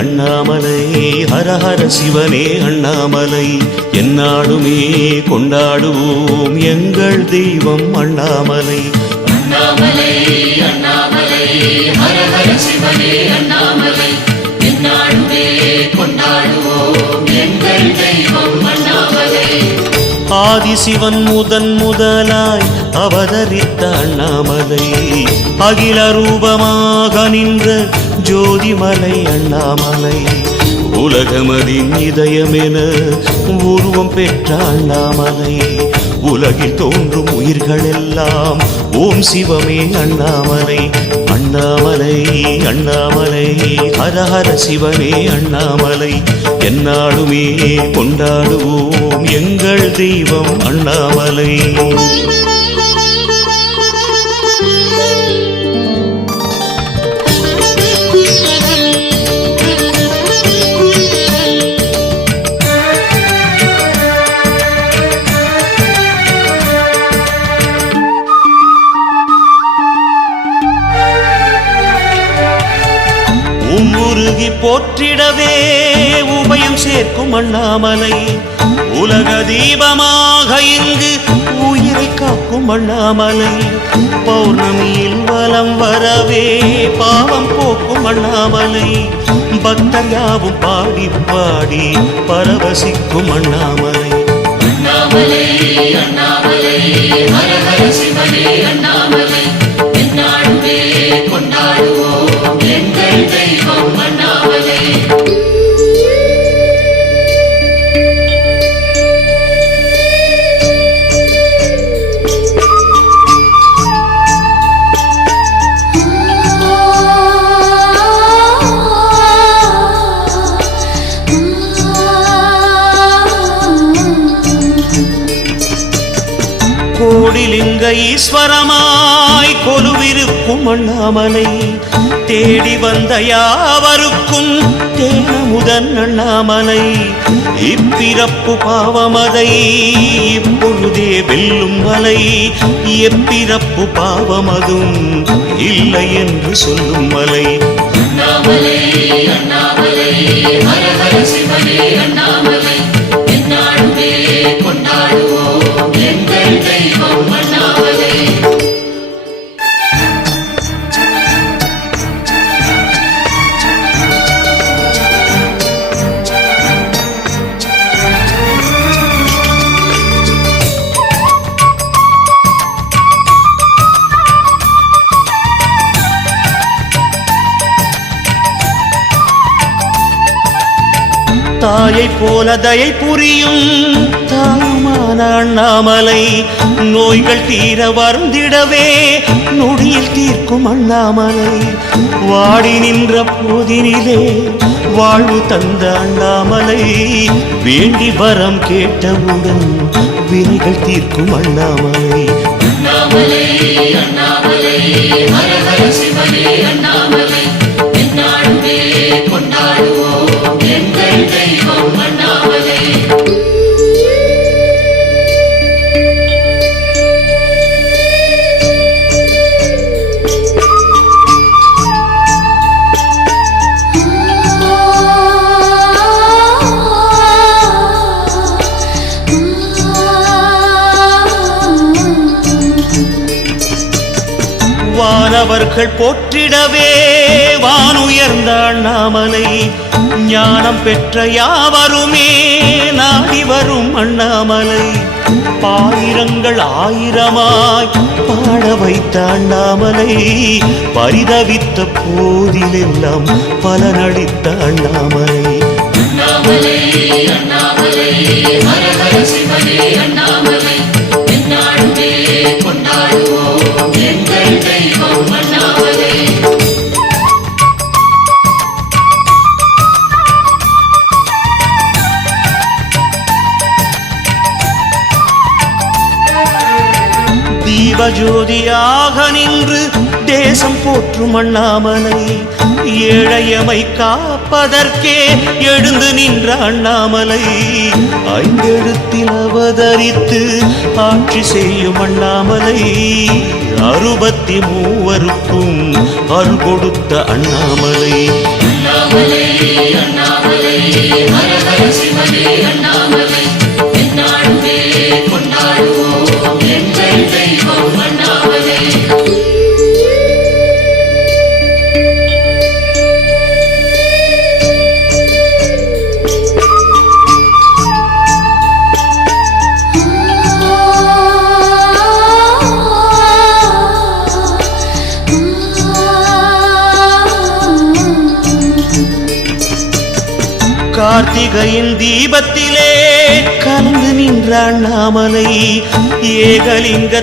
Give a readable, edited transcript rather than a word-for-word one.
அண்ணாமலை, ஹரஹர சிவனே அண்ணாமலை, எந்நாளுமே கொண்டாடுவோம் எங்கள் தெய்வம் அண்ணாமலை. அண்ணாமலை அண்ணாமலை ஹரஹர சிவனே அண்ணாமலை, எந்நாளுமே கொண்டாடுவோம் எங்கள் தெய்வம் அண்ணாமலை. ஆதிசிவன் முதலாய் அவதரித்த அண்ணாமலை, அகில ரூபமாக நின்ற ஜோதிமலை அண்ணாமலை, உலகமதின் இதயமென உருவம் பெற்ற அண்ணாமலை, உலகில் தோன்றும் உயிர்களெல்லாம் ஓம் சிவமே அண்ணாமலை. அண்ணாமலை அண்ணாமலை ஹரஹர சிவனே அண்ணாமலை, எந்நாளுமே கொண்டாடுவோம் எங்கள் தெய்வம் அண்ணாமலை. உருகி போற்றிடவே உபயம் சேர்க்கும் அண்ணாமலை, உலக தீபமாக இங்கு உயிரை காக்கும் அண்ணாமலை, பௌர்ணமியில் வலம் வரவே பாவம் போக்கும் அண்ணாமலை, பக்தர் யாவும் பாடி பாடி பரவசிக்கும் அண்ணாமலை. அண்ணாமலை அண்ணாமலை ஹரஹர சிவனே அண்ணாமலை, எந்நாளுமே கொண்டாடுவோம் எங்கள் தெய்வம் அண்ணாமலை. கோடிலிங்க ஈஸ்வரமாய் கொலுவிருக்கும் அண்ணாமலை, தேடி வந்த யாவருக்கும் தேனமுதன் அண்ணாமலை, இப்பிறப்பு பாவமதை இப்பொழுதே வெல்லும் மலை, எப்பிறப்பு பாவமதும் இல்லை என்று சொல்லும் மலை. அண்ணாமலை அண்ணாமலை ஹரஹர சிவனே அண்ணாமலை, எந்நாளுமே கொண்டாடுவோம் எங்கள் தெய்வம் அண்ணாமலை. தாயை போல தயை புரியும் தாயுமான அண்ணாமலை, நோய்கள் தீர வருந்திடவே நொடியில் தீர்க்கும் அண்ணாமலை, வாடி நின்ற போதினிலே வாழ்வு தந்த அண்ணாமலை, வேண்டி வரம் கேட்டவுடன் வினைகள் தீர்க்கும் அண்ணாமலை. அண்ணாமலை அண்ணாமலை ஹரஹர சிவனே அண்ணாமலை, எந்நாளுமே கொண்டாடுவோம் எங்கள் தெய்வம் அண்ணாமலை. வானவர்கள் போற்றிடவே வானுயர்ந்த அண்ணாமலை, ஞானம் பெற்ற யாவருமே நாடி வரும் அண்ணாமலை, பாயிரங்கள் ஆயிரமாய் பாட வைத்த அண்ணாமலை, பரிதவித்த போதிலெல்லாம் பலனளித்த அண்ணாமலை. அண்ணாமலை அண்ணாமலை ஹரஹர சிவனே அண்ணாமலை, எந்நாளுமே கொண்டாடுவோம் எங்கள் தெய்வம் அண்ணாமலை. தீபஜோதியாக நின்று தேசம் போற்றும் அண்ணாமலை, ஏழையமை காப்பதற்கே எழுந்து நின்ற அண்ணாமலை, ஐந்தெழுத்தில் அவதரித்து ஆட்சி செய்யும் அண்ணாமலை, 63 அருள் கொடுத்த அண்ணாமலை. அண்ணாமலை அண்ணாமலை ஹர ஹர சிவனே அண்ணாமலை எந்நாளுமே கொண்டாடுவோம் எங்கள் தெய்வம் அண்ணாமலை. கார்த்திகையின் தீபத்திலே கலந்து நின்ற அண்ணாமலை ஏகலிங்க